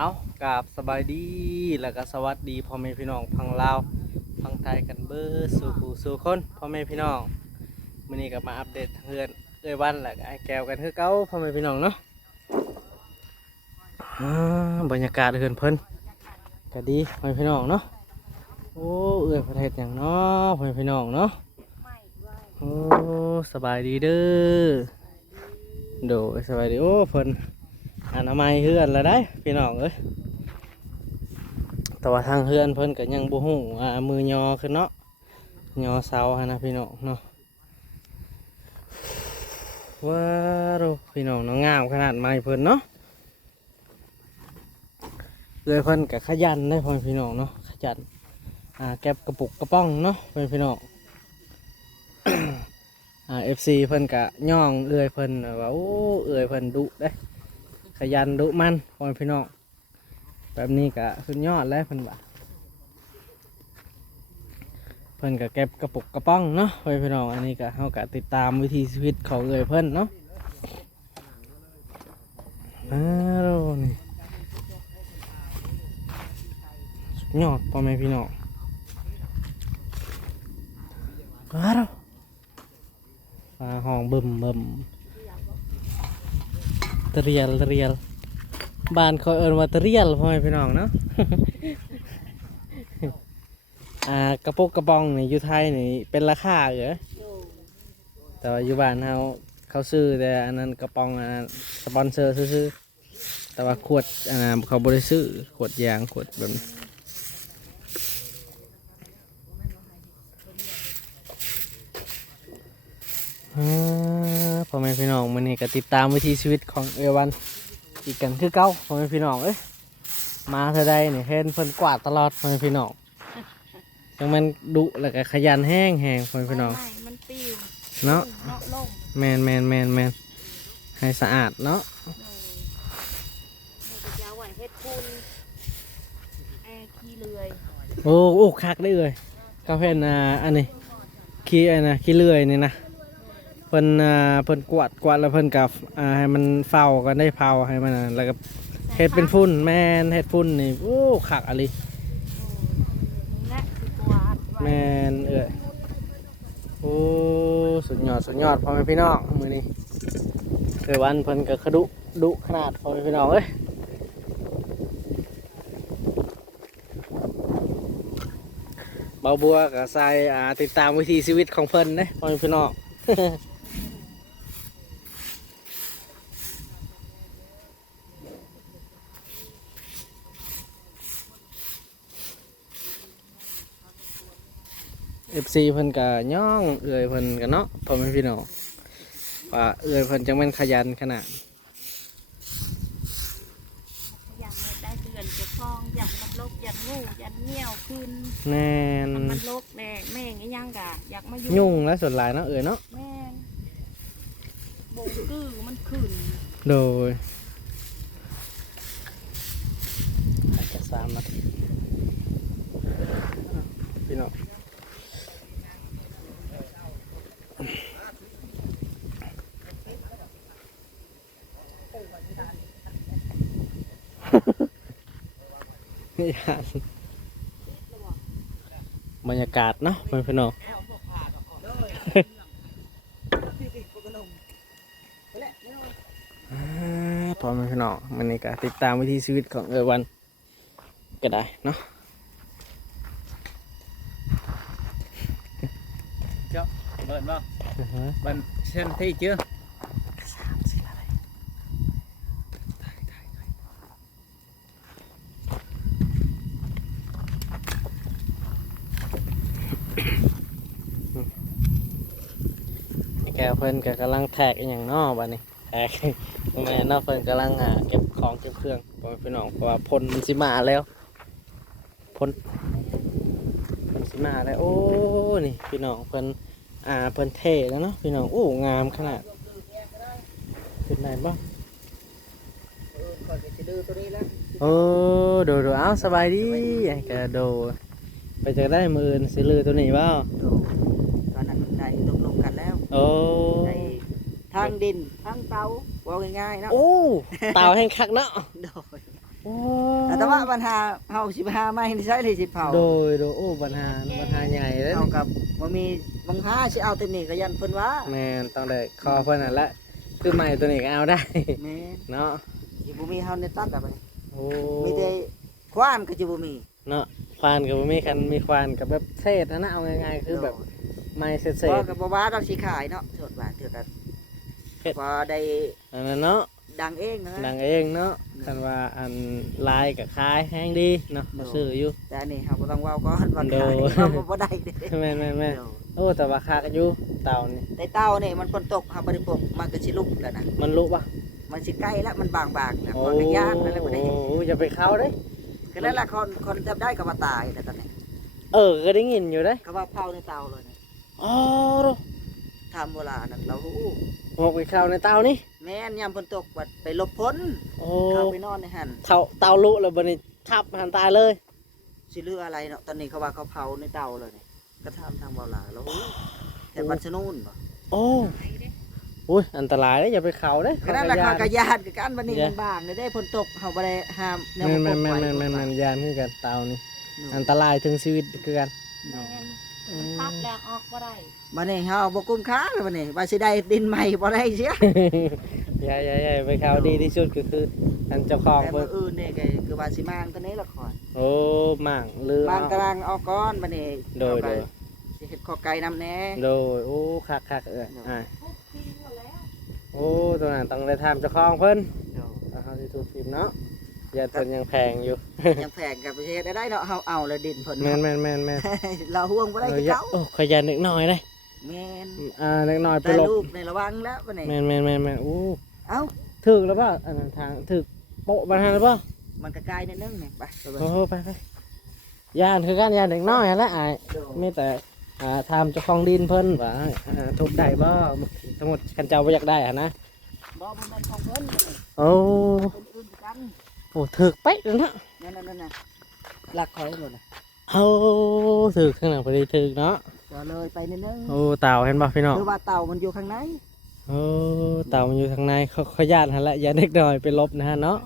เอากราบสบายดีแล้วก็สวัสดีพ่อแม่พี่น้องพังลาวพังไทยกันเบอร์สู่ผู้สู่คนพ่อแม่พี่น้องมื้อนี้ก็มาอัปเดตเฮือนวันแล้วก็ไอ้แก้วกันคือเก่าพ่อแม่พี่น้องเนาะบรรยากาศเฮือนเพิ่นก็ดีพ่อแม่พี่น้องเนาะโอ้ประเทศอย่างเนาะพ่อแม่พี่น้องเนาะโอ้สบายดีเด้อโดยสบายดีโอ้เพิ่นอนามัยเฮือนแล้วได้พี่น้องเอ้ยแต่ว่าทางเฮือนเพิ่นก็ยังบ่ฮู้มือยอขึ้นเนาะยอเสาหั่นนะพี่น้องเนาะว้าวพี่น้องเนาะงามขนาดไม้เพิ่นเนาะเลยเพิ่นก็ขยันได้พ่อพี่น้องเนาะขยันเก็บกระปุกกระป้องเนาะพ่อพี่น้อง FC เพิ่นก็ย่องเอื้อยเพิ่นว่าโอ้เอื้อยเพิ่นดุเด้ขยันดุมันพ่อพี่น้องแบบนี้ก็สุดยอดแล้วเพิ่นว่าเพิ่นก็เก็บกระปุกกระป้องเนาะพ่อพี่น้องอันนี้ก็เฮาก็ติดตามวิถีชีวิตของเอื้อยเพิ่นเนาะนี่สุดยอดพ่อแม่พี่น้องห้องบึมเตรียลบ้านเขาเอิ้นว่าเตรียลพ่อแม่พี่น้องเนาะ กระปุกกระปองนี่อยู่ไทยนี่เป็นราคาเหรอแต่ว่าอยู่บ้านเขาซื้อแต่อันนั้นกระปองอันนั้นสปอนเซอร์ซื้อแต่ว่าขวดอันนั้นเขาบริซื้อขวดยางขวดแบบนี้พ่อแม่พี่น้องมื้อนี้ก็ติดตามวิถีชีวิตของเอวันอีกกันคือเก่าพ่อแม่พี่น้องเอ้ยมาเท่าใดนี่เห็นเพิ่นกวาดตลอดพ่อแม่พี่น้องยังมันดุแล้วก็ขยันแห้งพ่อแม่พี่น้องมันปิวเนาะลงแมนให้สะอาดเนาะนี่ก็จะไหวเฮ็ดคุณขี้เลื่อยโอ้คักได้เลยกาแฟอันนี้ขี้เลื่อยนี่นะเพิ่นกวาดแล้วเพิ่นกับให้มันเฝ้ากันได้เผาให้มันแล้วก็เฮ็ดเป็นฝุ่นแมนเฮ็ดฝุ่นนี่โอ้คักอะไรแมนโอ้สุดยอดพ่อแม่พี่น้องมื้อนี้เคยวันเพิ่นก็ดุขนาดพ่อแม่พี่น้องเอ้ยเบาบัวก็ใส่ติดตามวิถีชีวิตของเพิ่นเด้พ่อแม่พี่น้อง FC เพิ่นก็ย่องเอื้อยเพิ่นก็เนาะพ่อแม่พี่น้องว่าเอื้อยเพิ่นจังแม่นขยันขนาดอย่างได้เดือนจะคลองอย่างมันลกยันงูยันเงี้ยวขึ้นแน่นมันลกแม่งไอ้ยังกะอยากมายุ่งและส่วนหลายเนาะเอื้อยเนาะแม่งบงกือมันขึ้นโดยอาจจะ3 นาทีพี่น้องบรรยากาศเนาะพี่น้องพอไหมพี่น้องมันนี่ก็ติดตามวิถีชีวิตของเอวันก็ได้เนาะเจ้าเบิร์นบ่บันเช่นที่เชื่อแกเพิ่นก็กำลังแท็กอย่างนอกบ้านี้แท็กแม่นอกเพิ่นกำลังเก็บของเก็บเครื่องพี่น้องเพราะว่าพลมันสิมาแล้วพลสิมาแล้วโอ้นี่พี่น้องเพิ่นเพิ่นเท่แล้วเนาะพี่น้องโอ้งามขนาดเป็นไงบ้างโอ้ดูเอาสบายดีไอ้กระโดไปจะได้มืออื่นสิลือตัวนี้บ้าตอนนั้นได้ตกลงกันแล้วโอ้ทางดินทางเตาว่าง่ายๆเนาะโอ้เตาแห้งคักเนาะโดยโอ้ อ้ แต่ว่าปัญหาเฮาสิหาไม้นี่ใช้เลยสิเผา โดยโอ้ปัญหาใหญ่เลย เฮากับบ่มีบางหาสิเอาเต็มนี่ก็ยันเพิ่นว่า แม่นต้องได้คอเพิ่นนั่นแหละคือใหม่ตัวนี้ก็เอาได้ แม่น เนาะ สิบ่มีเฮาในตัดอะบัดนี้ โอ้ มีแต่ควานก็สิบ่มี เนาะควานก็บ่มีคันมีควานกับแบบเศษนะเอาง่ายๆคือแบบไม้เศษ บ่ก็บ่ว่าเราสิขายเนาะโทษว่าเถือกัน เฮ็ด พอได้ ๆอันนั้นเนาะ ดังเองนะ ดังเองเนาะคันว่าอันลายก็ขายแฮงดีเนาะบ่ซื้ออยู่ แต่อันนี้เฮาบ่ต้องเว้าก่อนว่า โด ขาย ย เฮาบ่ได้เด้ แม่นๆโอ้แต่ว่าคักอยู่เต่านี่ แต่เต้านี่มันฝนตกเฮาบ่ได้ปลูกมันก็สิลุกแล้วนะ มันรู้ปะ มันสิใกล้แล้วมันบางๆนะ โอ้ คนก็ย่านนั่นแหละบ่ได้ อย่าไปเข้าเด้ คือแล้วล่ะคนจับได้ก็ว่าตายแต่ตอนนี้ ก็ได้ยินอยู่เด้ ก็ว่าเผาในเตาเลยนะ อ๋อโด ทำโบราณนั่นเราฮู้ ออกไปเข้าในเตานี่ แม่นยามฝนตกบัดไปหลบพ้น โอ้ เข้าไปนอนในหัน เตาลุแล้วบัดนี้ทับหันตายเลย สิเลืออะไรเนาะตอนนี้เขาว่าเขาเผาในเตาเลยนี่ก็ทางโบราณเราฮู้แค่บัดชะนูนบ่ โอ้อุ้ยอันตรายเด้อย่าไปเข้าเด้ ก็นั่นแหละ เขา เขา ก็ ก็ญาติคือกันวันนี้มันบางได้ฝนตกเฮาบ่ได้ห้ามแนว แม่น ปกไว้ แม่นยานคือกันเตานี่อันตรายถึงชีวิตคือกัน แม่นพับแล้วออกบ่ได้ บัดนี้เฮาบ่กุ้มค้าเลยบัดนี้ว่าสิได้ดินใหม่บ่ได้เสีย อย่าไปเข้าดีที่สุดก็คืออันเจ้าของ แต่ เพิ่ มื้ น ออื่นนี่ก็คือว่าสิมางตัวนี้ละคร โอ้มั่งลือ บางตารางเอาก้อนบัดนี้ โดย สิเฮ็ดข้อไก่นำแน่ โดยโอ้คักอ่า ทุกทีหมดแล้ว โอ้ตัวนั้นต้องได้ทำเจ้าของเพิ่น เดี๋ยว เอาเขาสิถูกพิมพ์เนาะยาเพิ่นยังแพงอยู่ ยังแพงกับประเทศได้เนาะเฮาเอาแล้วดินเพิ่น แม่น เนาะ เราห่วงบ่ได้ เอ คือ อ เก่า โอ้ขยันนิดหน่อยได้ แม่น เล็กน้อยไป แต่ ลบ ลูกในระวังแล้วบัดนี้ แม่นอู้ เอ้า ถึกแล้วป่ะอันนั้นทางถึกโปะบานทันแล้วป่ะ มันก็ไกลนิดนึงนี่ไปไป โอ้ไปยานคือกันยานเด็กน้อยนั่นแหละไม่แต่ทำเจ้าของดินเพิ่นว่าทุบได้บ่สมมุติกันเจ้าบ่อยากได้นะ บ่มันเป็นของเพิ่นบัดนี้ โอ้ คนอื่นกัน โหถึกเป๊ะเลยนะ นั่นน่ะลักคอยหมดน่ะ เอาถึกข้างหลังพอดีถึกเนาะ ก็เลยไปนิดนึง โอ้เต่าเห็นป่ะพี่น้อง คือว่าเต่ามันอยู่ข้างใน โอ้เต่ามันอยู่ทางในเขาญาติหันละอย่าเด็กน้อยไปลบนะฮะเนาะ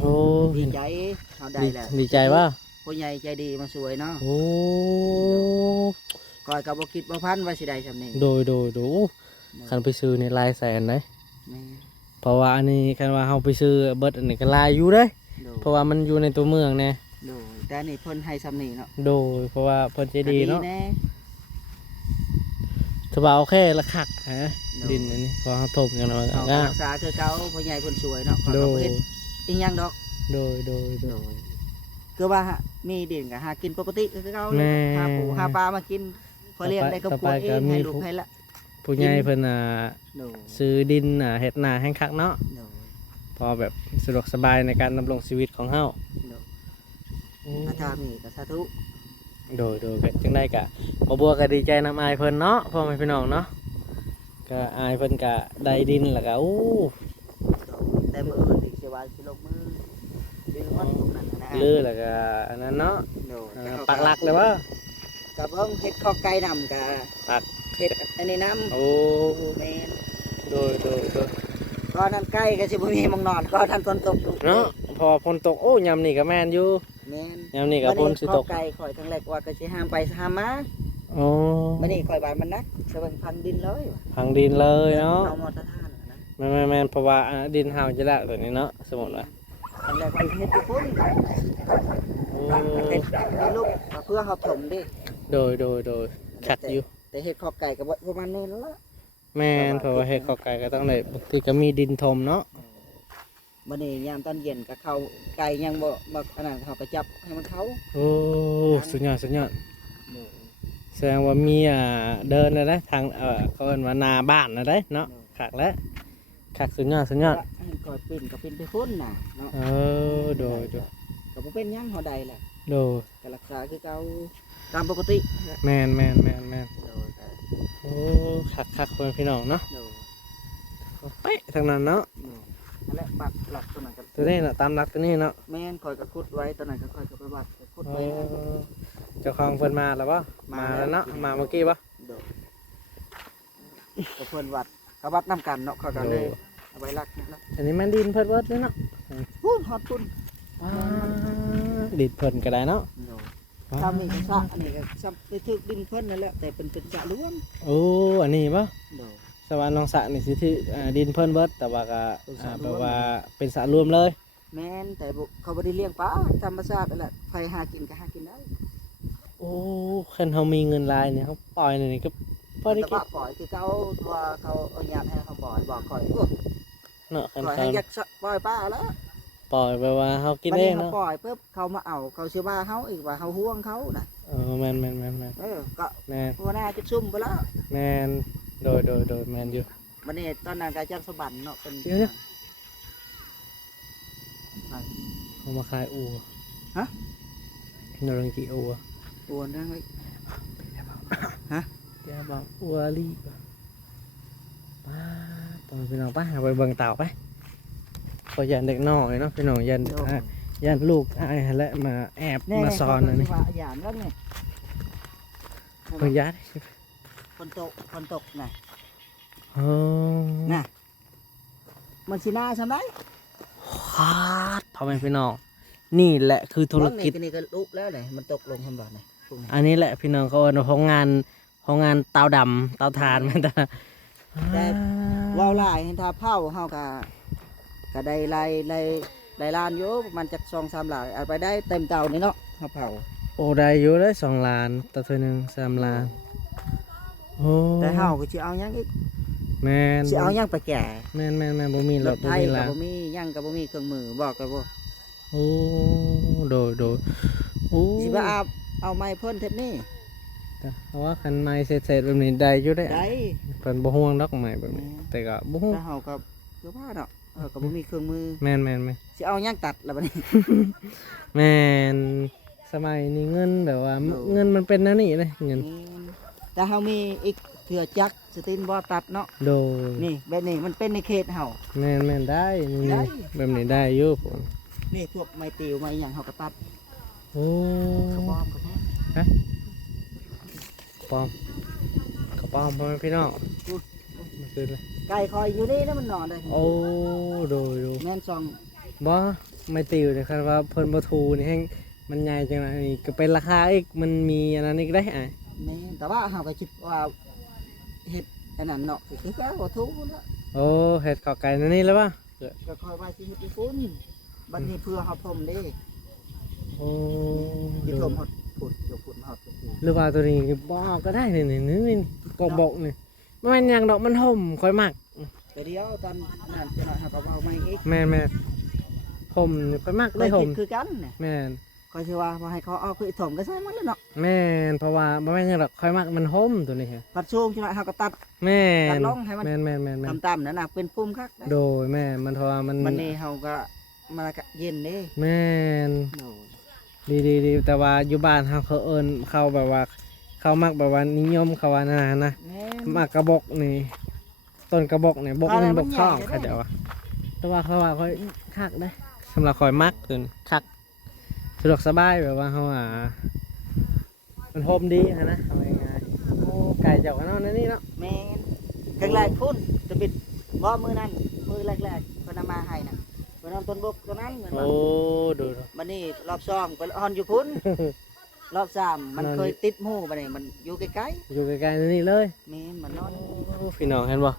โอ้ ดีใจเฮาได้แล้ว ดีใจว่า ผู้ใหญ่ใจดีมาสวยเนาะ โอ้ คอยก็บ่คิดบ่พันว่าสิได้ซำนี้ โดยคันไปซื้อในลายแสนเลย แม่ เพราะว่าอันนี้คันว่าเฮาไปซื้อเบิดอันนี้ก็ลายอยู่เด้ โด เพราะว่ามันอยู่ในตัวเมืองแน่ โดแต่อันนี่เพิ่นให้ซำนี้เนาะ โดยเพราะว่าเพิ่นใจดีเนาะ แน่ ถือว่าโอเคละคักฮะ โดย ดินอันนี้พอเฮาถมกันมา เขา ก็ รักษาคือเก่าผู้ใหญ่เพิ่นสวยเนาะเขา โด ก็บ่ ย เฮ็ดอีหยังดอก โดย คือว่ามีดินก็หากินปกติคือเก่าเล แม่ ยหาปูหาปลามากินพอเลี้ยงได้ก็ปวดเองให้ลูกให้ละ ผู้ใหญ่เพิ่นโดย ซื้อดินเฮ็ดนาแห้งคักเนาะ โดย พอแบบสะดวกสบายในการดำรงชีวิตของเฮา โดยถ้ามีก็สาธุ โดยก็จังได้กะบ่บัวก็ดีใจนำอายเพิ่นเนาะพ่อแม่พี่น้องเนาะก็อายเพิ่นก็ได้ดินแล้วก็อู้ แต่มื้ออื่นอีกสิว่าสิลงมือดื้อมันนั่นนะ ลือแล้วก็อันนั้นเนาะ โดย ปักหลักเลยว่า ก็เพิ่งเฮ็ดข้อไก่นำก็ ปัก เฮ็ดอันนี้นำ โอ้ แม่น โดย ก็นั่นไก่ก็สิบ่มีหมองนอนก็ท่านฝนตก เนาะพอฝนตกโอ้ยามนี้ก็แม่นอยู่ แม่น ยามนี้ก็ฝนสิตก ข้อไก่ข่อยทั้งแรกว่าก็สิห้ามไปห้ามมา โอ้ มื้อนี้ข่อยบานมันนักสะเบิ่งพังดินเลย พังดินเลยเนาะ เอามอเตอร์ท่านนะ แม่นเพราะว่าดินเฮาจะละตัวนี้เนาะสมมุติว่า อันแรกไปเฮ็ดทุกคน โอ้ เฮ็ดให้ลูกเพื่อเฮาถมดิ โดยคักอยู่ แต่เฮ็ดข้อไก่ก็ประมาณนี้นั่นละ แม่นเพราะว่าเฮ็ดข้าวไก่ก็ต้องได้บางทีก็มีดินถมเนาะ มื้อนี้ยามตอนเย็นก็เข้าไก่ยังบ่อันนั้นเฮาก็จับให้มันเข้า โอ้สุดยอดแสดงว่ามีเดินเลยนะทางเขาเอิ้นว่านาบ้านนะได้เนาะคักแล้วคักสุดยอด ให้ก่อยปิ้นก็ปิ้นไปพุ่นน่ะเนาะ โดย ก็บ่เป็นหยังเฮาได้แหละ โดย ก็รักษาคือเก่าตามปกติ แม่น โดย โอ้คักคนพี่น้องเนาะ โดย เป๊ะทางนั้นเนาะ นั่นแหละปักหลักตัวนั้นก็ ตัวนี้น่ะตามรักตัวนี้เนาะ แม่นข่อยก็ขุดไว้ตอนนั้นก็ข่อยก็ไปวัดขุดไว้นะ เจ้าของเพิ่นมาแล้วบ่มาแล้วเนาะมาเมื่อกี้บ่ โดยก็เพิ่นวัดก็วัดนํกันเนาะเขาก็เลย เอาไว้รักนี่ละ อันนี้มันดินเพิ่นเบิดเลยเนาะ พูนฮอดพุ่น ดินเพิ่นก็ได้เนาะ โดยทำนี่ก็สระอันนี้ก็ซ้ำไปถึกดินเพิ่นนั่นแหละแต่เป็นสระล้วน โอ้อันนี้บ่ โดย สวรรค์หนองสระนี่สิที่ดินเพิ่นเบิดแต่ว่าก็ เป็นสระรวม แปลว่าเป็นสระรวมเลย แม่นแต่บ่เขาบ่ได้เลี้ยงปลาธรรมชาตินั่นแหละใครหากินก็หากินได้ โอ้คันเฮามีเงินหลายเนี่ยเฮาปล่อยนี่ก็พอได้ แต่ กิน ว่าปล่อยคือเขาว่าเขาเอาญาติให้เขาปล่อยบอกข่อยโอ้ เนาะคัน ปล่อย เขา ให้อยากปล่อยปลาแล้ว ปล่อยไปว่าเฮากิน บัด เอ นี้ ง เขา เนาะ ปล่อยปุ๊บเขามาเอาเขาสิว่าเฮาอีกว่าเฮาห่วงเขาน่ะ แม่นก็ แม่น หัวหน้าจะซุ่มไปแล้ว แม่นโดยแม่นอยู่ บัดนี้ตอนนั้นก็จังสบันเนาะเป็น เดี๋ยว เอามาขายอู ฮะ นรังกีอู ปวนนั่งไว้ แกบอกอูลีป้าต้องพี่น้องป้าหาไปเบิ่งเต่าไปขอยันเด็กน้อยเนาะพี่น้องยัน โดย ยันลูกอ้ายและมาแอบมาซ้อนอันนี้ ว่าหยามแล้วนี่ เพิ่งยัด ฝนตกน่ะ โอ้ น่ะมันสิน่าซำได ฮาดพ่อแม่พี่น้องนี่แหละคือธุรกิจ นี่ก็ลุกแล้วเลยมันตกลงคำบอกนี่พวกนี้ อันนี้แหละพี่น้องเขาเอาของงานเตาดำเตาถ่านมันแต่ แต่ว่าวหลายเห็นถ้าเผาเฮาก็ได้ไล่ล้านอยู่ประมันจัก2-3หลายเอาไปได้เต็มเตานี่เนาะเฮาเผา โอ้ได้อยู่ได้2 ล้านต่อเทื่อหนึง3 ล้านโอ้ แต่เฮาก็สิเอาหยังอีก แม่น สิเอาหยังไปแก่ แม่นบ่มีร ร ถ ถ บ่ ไทย มี ก็ ลาง บ่มีหยังก็บ่มีเครื่องมือบอกก็บ่ โอ้โดยโอ้ สิว่าเอาไม้เพิ่นเท็ดนี่ เพราะว่าคันไม้เสร็จแบบนี้ได้อยู่ได้ ได้ เพิ่นบ่ห่วงดอกไม้แบบนี้แต่ก็บ่ฮู้ แต่เฮาก็คือว่าเนาะเฮาก็บ่มีเครื่องมือ แม่น สิเอาหยังตัดล่ะบัดนี้ แม่นสมัยนี้เงินแบบว่า โอ้ เงินมันเป็นนั่นนี่เลยเงิน แต่เฮามีอีกเถื่อจักรสตินบ่ตัดเนาะ โดย นี่แบบนี้มันเป็นในเขตเฮา แม่นได้นี่ ได้ แบบนี้ได้อยู่ผม นี่พวกไม้ติวไม้หยังเฮาก็ตัด โอ้ กระบอกกระบอก ปอมกระป๋อมพ่อแม่พี่น้องมันคืออะไร ไก่คอยอยู่นี่นะมันนอนได้ โอ้โดย แม่นซอง บ่ไม่ติวนะครับว่าเพิ่นบ่ทูนี่แฮงมันใหญ่จังไดนี่ก็เป็นราคาอีกมันมีอันนั้นอีกได้อ่ะ นี่แต่ว่าเฮาก็คิดว่าเฮ็ดอันนั้นเนาะคือแค่บ่ถูกแล้ว โอ้เฮ็ดข้าวไก่นั่นนี่แล้วป่ะ ก็คอยว่าสิเฮ็ดอีฝุ่นบัดนี้เพื่อเฮาทมเด้ โอ้ สิ โด ท ย มฮอดฝุ่นเดี๋ยวฝุ่นฮอดฝุ่น หรือว่าตัวนี้บ่เอาก็ได้นี่กอกบอกนี่บ่แม่นหยังดอกมันห่มค่อยมัก แต่เดี๋ยวตอนนั้นจะเฮาก็เอาไม้อีก แม่นห่มนี่ค่อยมักได้ ได้ ห่ คิ ม ดคือกันน่ะ แม่น คอยสิว่าบ่ให้เขาเอาคือถมก็ใช่มันแล้วเนาะ แม่นเพราะว่าบ่แม่นหยังดอกค่อยมักมันห่มตัวนี้ฮะ ปัดช่วงจังได๋เฮาก็ตัด แม่ ตัด น ลงให้มัน แม่น ต่ำๆนั่นน่ะเป็นปุ่มคัก โดยแม่มันเพราะว่ามัน บัดนี้เฮาก็มาก็เย็นเด้ แม่น โอ้ ดีแต่ว่าอยู่บ้านเฮาเขาเอิ้นเขาแบบว่า เขามักแบบว่านิยมเขาว่านั่นนะ แม่น มักกระบอกนี่ต้นกระบอกนี่บก อะไร นี่ มั บ น กท้อง ใหญ่ เขา ได้ เดี๋ยวว่าแต่ว่าเขาว่าค่อยคักได้สำหรับค่อยมักเกินคักสะดวกสบายแบบว่าเขามันโฮมดีนะเอาง่ายๆโอ้ไก่เจ้ากันเนาะนั่นนี่เนาะ แม่นครั้งแรกพุ่นจะบิดบ่มือนั้นมือแรกๆเพิ่นเอามาให้น่ะเพิ่นเอาต้นบกตัวนั้นเหมือนว่า โอ้ดู บัดนี้รอบ2เพิ่นออนอยู่พุ่น รอบ3มันเคยติดหมู่บัดนี้มันอยู่ใกล้ อยู่ใกล้ๆนั่นนี่เลย ๆแม่นมันนอน โอ้พี่น้องเห็นบ่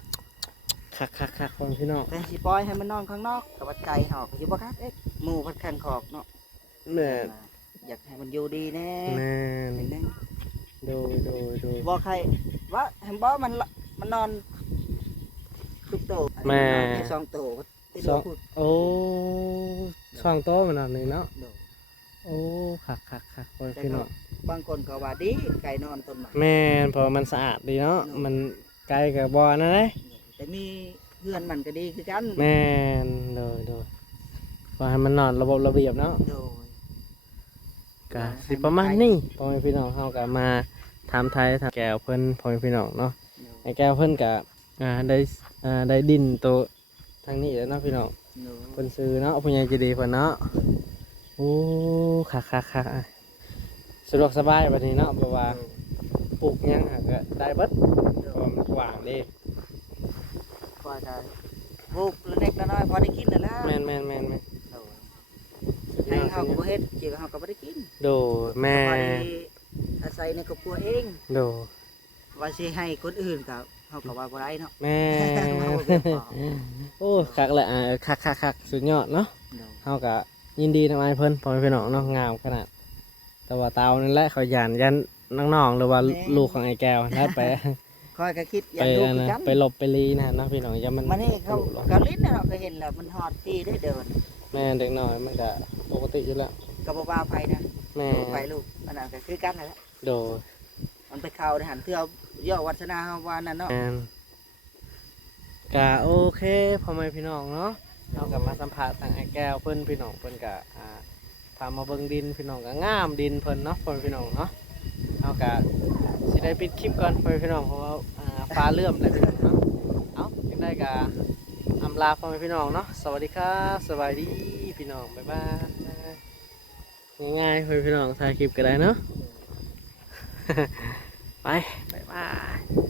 คักคนพี่น้อง แต่สิปล่อยให้มันนอนข้างนอกกับวัดไก่เฮาก็สิบ่คักเอ๊ะหมู่พัดข้างขอกเนาะ แม่น อยากให้มันอยู่ดีแน่ แม่น นิดนึง โดย บ่ใครว่าเห็นบ่มันนอนทุกโต แม่ นอนได้2โตติด สอง พูด โอ้ช่องโต๊ะมันนอนนี่เนาะ โด โอ้คักคนพี่น้อง บางคนก็ว่าดีไก่นอนต้นไม้ แม่นเพราะมันสะอาดดีเนาะมันไกลกับบ่อนั่นเลย แต่มีเพื่อนมันก็ดีคือกัน แม่นโดยว่าให้มันนอนระบบระเบียบเนาะ โดย ก็สิประมาณนี้พ่อแม่พี่น้องเฮาก็มาถามไทยถามแก้วเพิ่นพ่อแม่พี่น้องเนาะไอ้แก้วเพิ่นก็ได้ดินตัวทางนี้แล้วเนาะพี่น้อง โดย เพิ่นซื้อเนาะผู้ใหญ่ใจดีเพิ่นเนาะโอ้คักอ่ะสะดวกสบายบัดนี้เนาะเพราะว่าปลูกหยังก็ได้เบิดเพราะว่ามันกว้างเด้ คอยได้ ปลูกเล็กๆน้อยๆพอได้กินนั่นล่ะ แม่นแม่นแม่นแม่น ให้เฮาก็บ่เฮ็ดเกี่ยวกับเฮาก็บ่ได้กิน โดแม่ พอได้อาศัยในครอบครัวเอง โด ว่าสิให้คนอื่นก็เฮาก็ว่าบ่ได้เนาะ แม่ เอาเรื่องต่อ โอ้คักแหละคักสุดยอดเนาะเฮาก็ยินดีนำอ้ายเพิ่นพ่อแม่พี่น้องเนาะงามขนาด แต่ว่าเตานั่นแหละเขายันน้องๆหรือว่าลูกของไอ้แก้วนะไป คอยก็คิดอ ไป ยากดู อัน คือ นะ กัน ไปหลบไปลีนะเนาะพี่น้องอย่ามัน มันนี่เขาลิ้นน่ะเราก็เห็นแล้วมันฮอดที่ได้เดิน แม่เด็กน้อยมันก็ปกติอยู่แล้ว ก็บ่ว่าไปนะ แม่ ลูกไปลูกอันนั้นก็คือกันนั่นแหละ โด มันไปเข้าในหันเทื่อย่อวัฒนาเฮาว่านั่นเนาะ แม่นกะโอเคพ่อแม่พี่น้องเนาะเรากลับมาสัมภาษณ์ทางไอ้แก้วเพิ่นพี่น้องเพิ่นกะพามาเบิ่งดินพี่น้องก็งามดินเพิ่นเนาะพ่อแม่พี่น้องเนาะเอากะสิได้ปิดคลิปก่อนพ่อแม่พี่น้องเพราะว่าฟ้าเลื่อมแล้วพี่น้องเนาะเอาจังได้กะอำลาพ่อแม่พี่น้องเนาะสวัสดีครับสบายดีพี่น้องบ๊ายบายง่ายๆพ่อแม่พี่น้องถ่ายคลิปก็ได้เนาะ ไปบ๊ายบาย